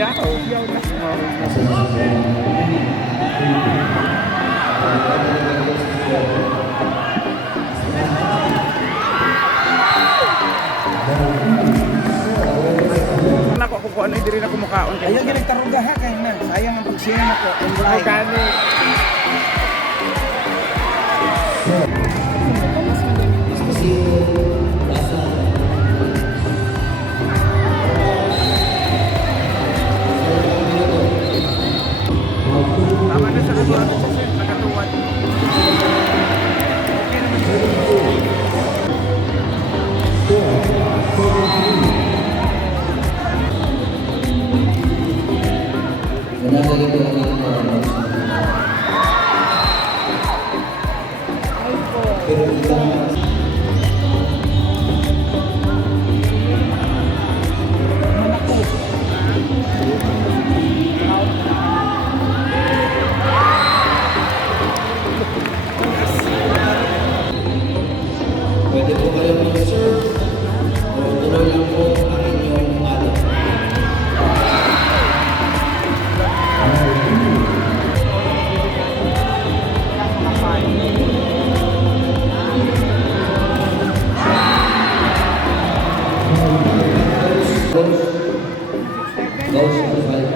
Ayaw. Ayaw na. Nako ako kung ano hindi rin ako mukhaon. Ayaw yung nagtaruga ha kayo na. Sayang ang pag-share na ko. Magkano? Tama na sa katuwa. Nakatuwa. Pwede po kayo mag-serve o tuloy lang po ang inyong alam. Those are the five.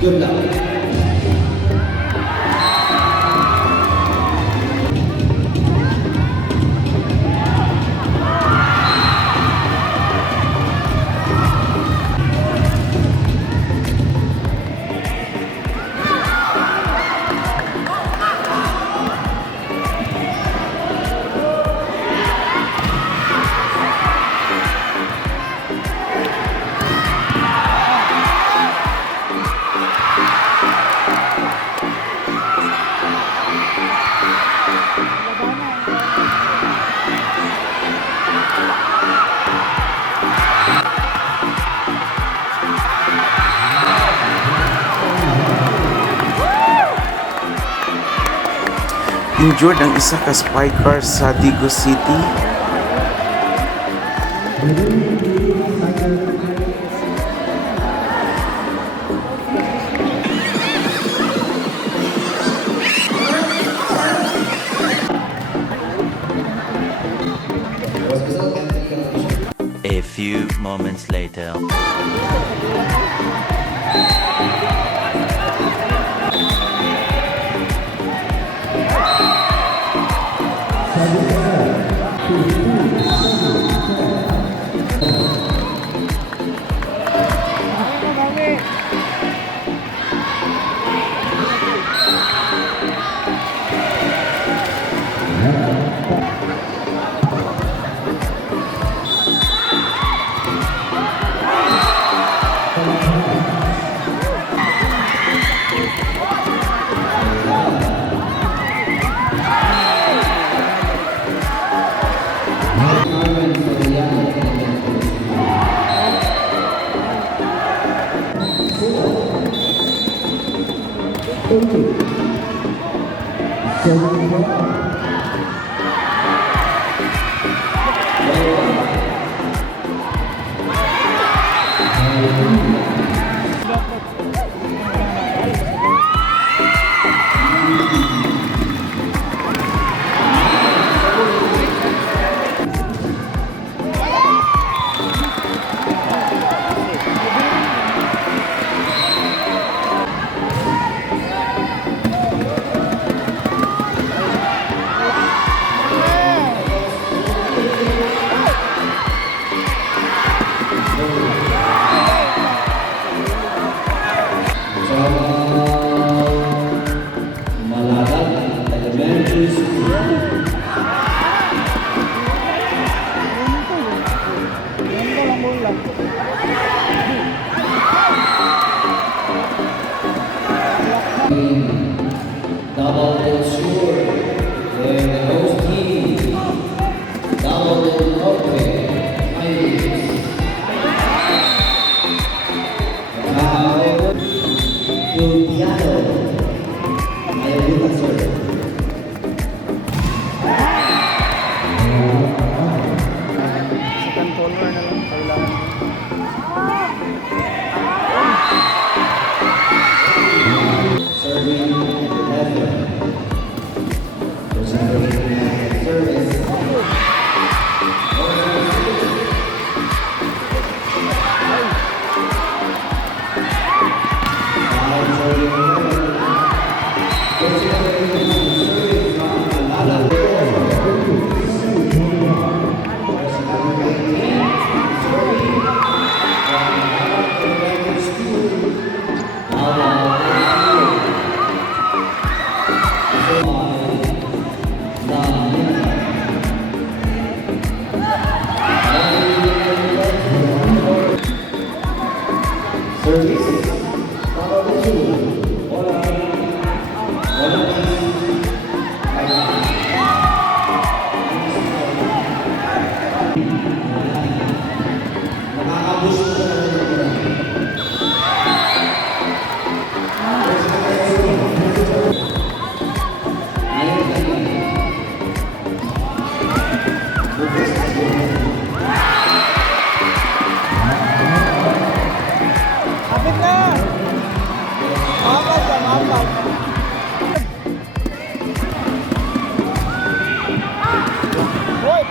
Good luck. Injured ang isa ka spiker sa Digo City. A few moments later. Kapit na! Mapat ka, mapat. Hoy!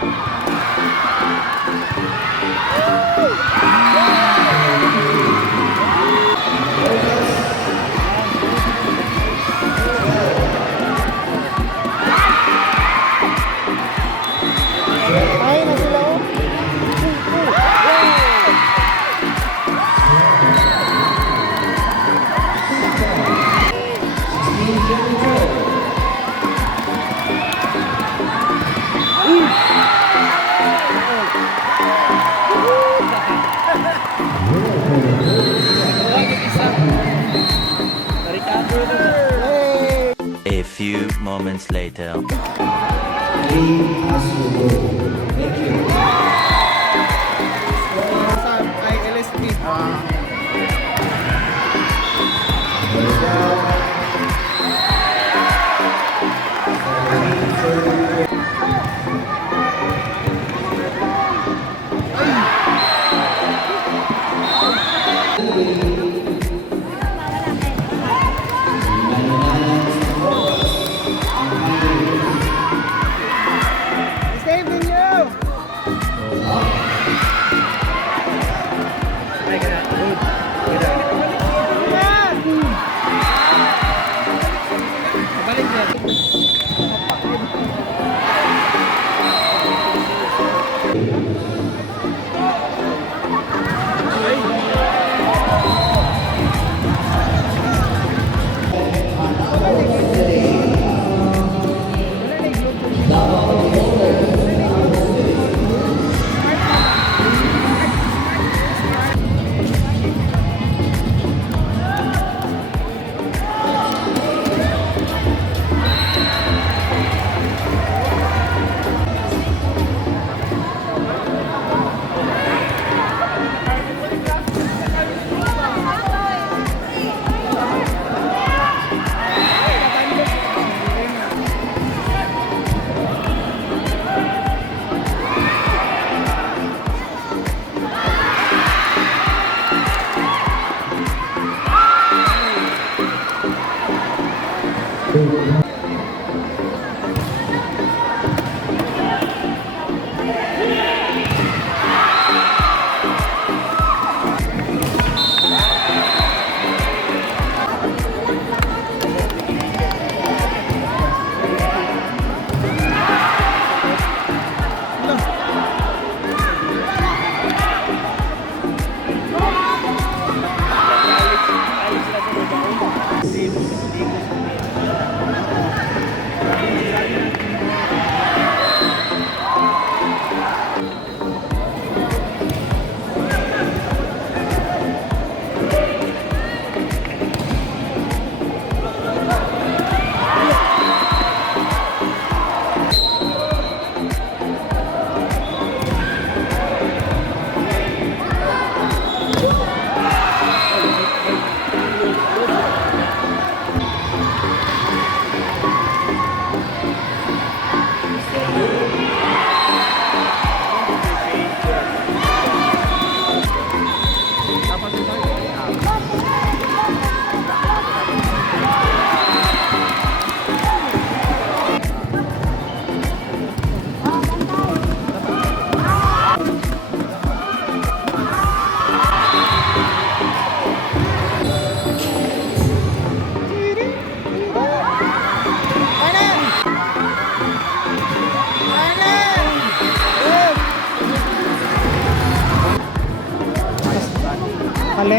Ay, na sila oh. A few moments later. Sa ILSP. Saving you! Balik na.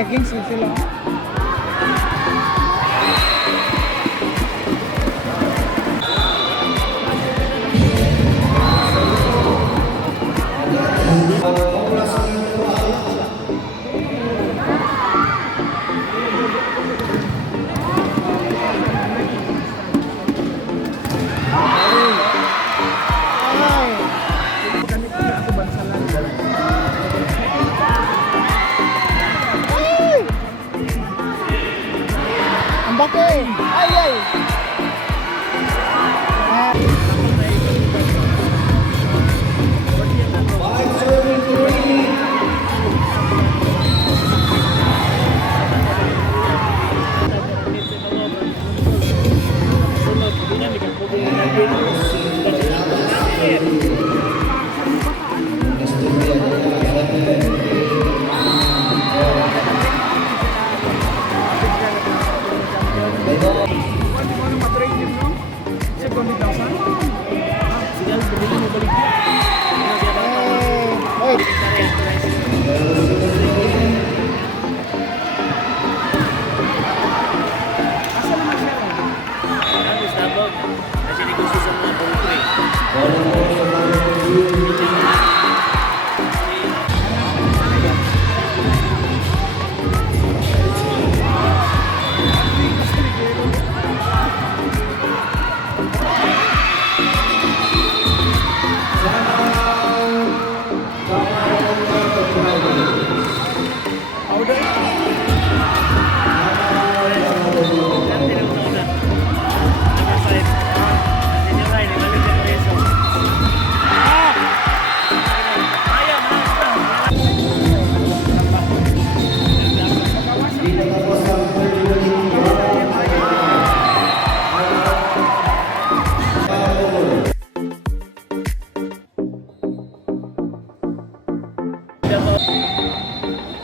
leggings din sila. Ay! Ay! Ang baki! Ay, ay! Ah, ay!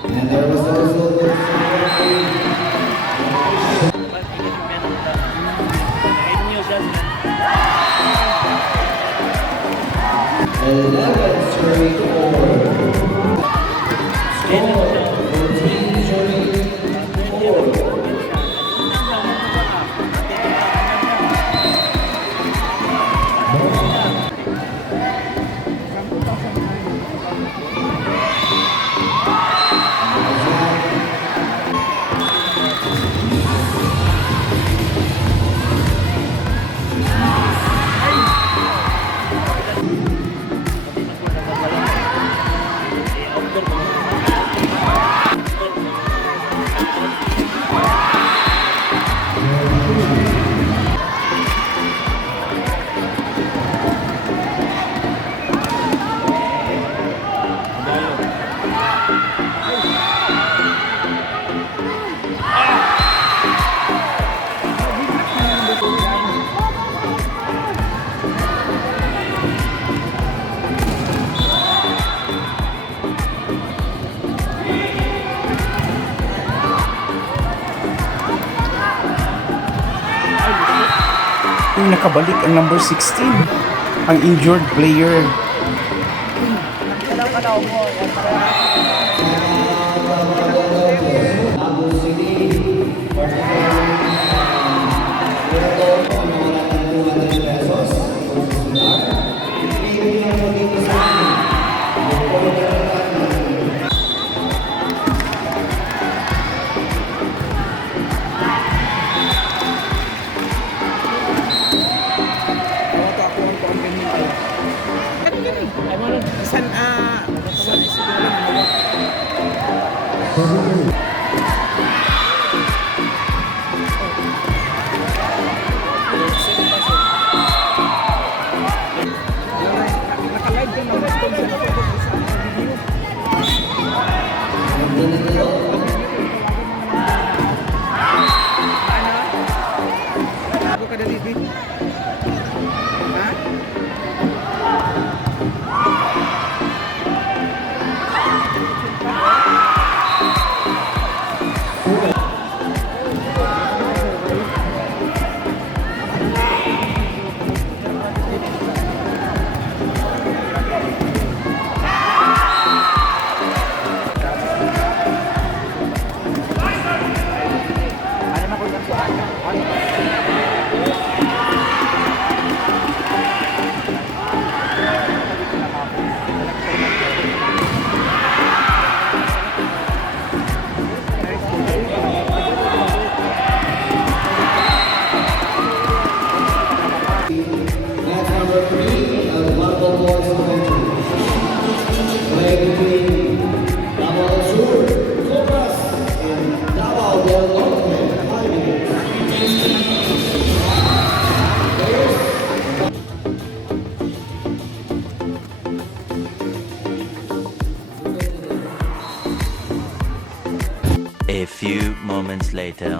And there was also the 11 straight forward. Score 14 straight forward. Nakabalik ang number 16, ang injured player. Ako kada libig. Ha? few moments later.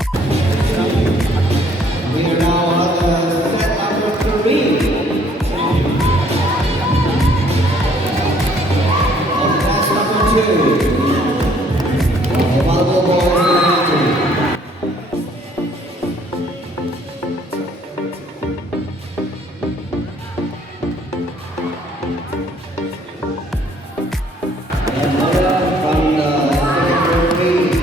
We are now on the set number 3. Of class number 2. The volleyball ball is entry. And Noah from the second grade.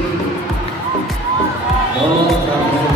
Noah from the second grade. And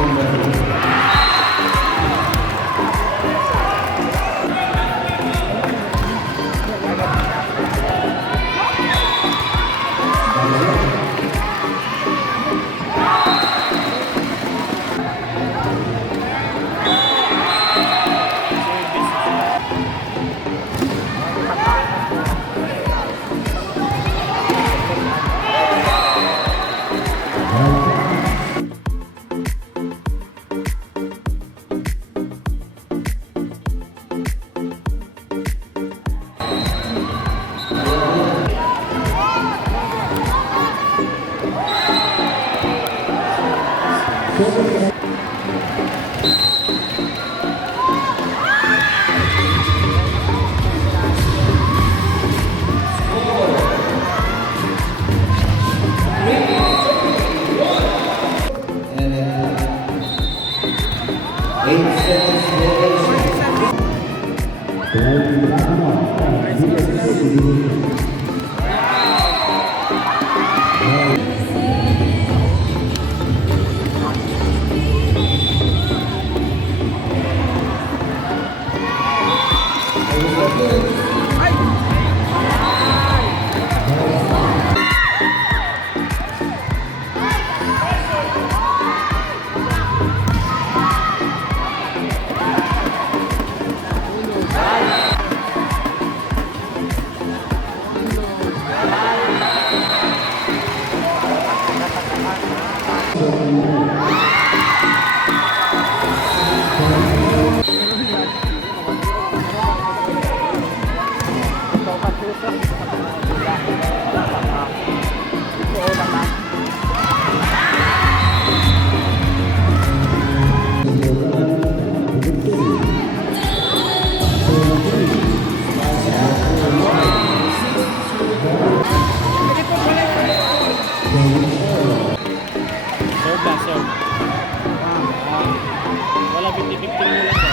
8 seconds violation. Serve ba, serve? Wala 50-50 mo lang ba?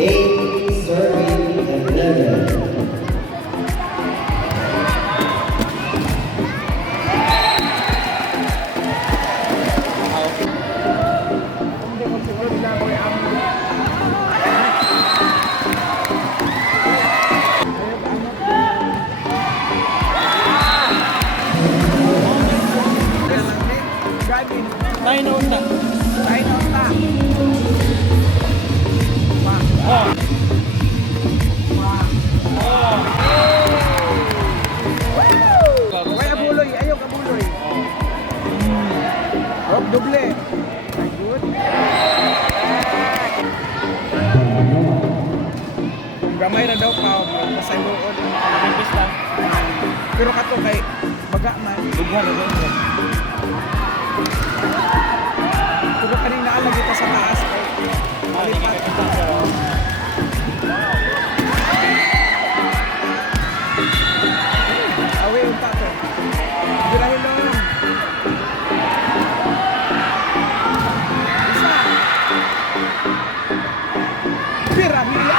Eight serving and 11. Tayo na unta. Tayo na unta. Huwag abuloy, ayaw abuloy. Hop, doble. Good. Gamay na daw pa, masayuon. Pipis lang. Pero kato kay baga man. Dughan na doon. Pero kanina alam kita sa taas. Malipat. Away yung tato. Birahin lang. Isa. Birahin lang.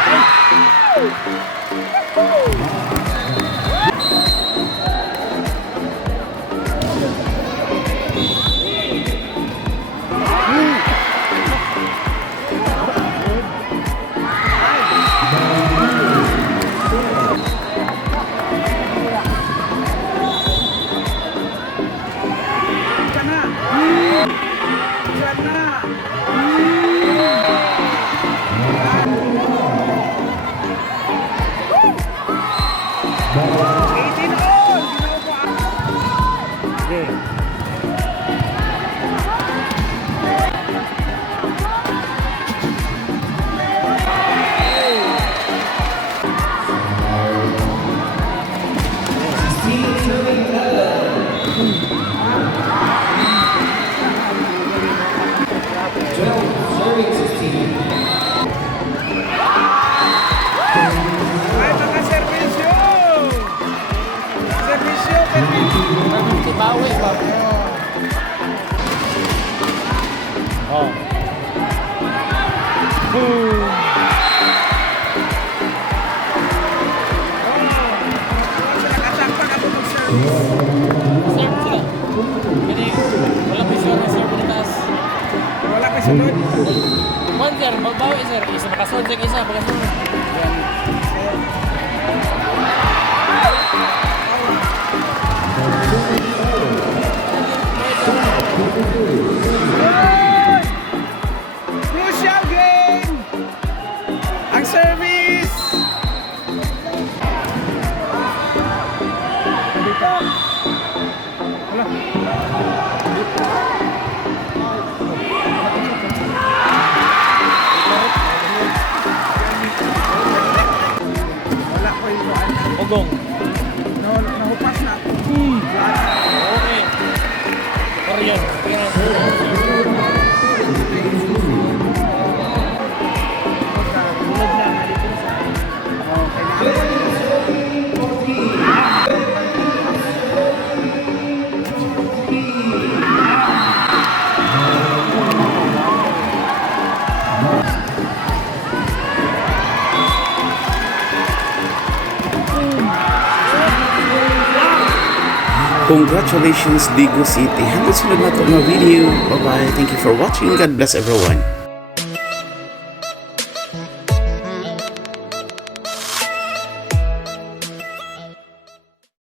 Oh. Nakasakpan ako mag-service. Serve sila. Kani, wala pa sure na serve na taas. Wala pa sunod. One sir, magbawi sir. Isa nakasunod sa isa. Pagkasunod. Crucial game! Ang service! Dito. Wala. Wala ko yung buwan. Ugong. Nahupas na. Okay. Korean. Congratulations, Digo City. Hanggang sunod na ito mga video. Bye-bye. Thank you for watching. God bless everyone.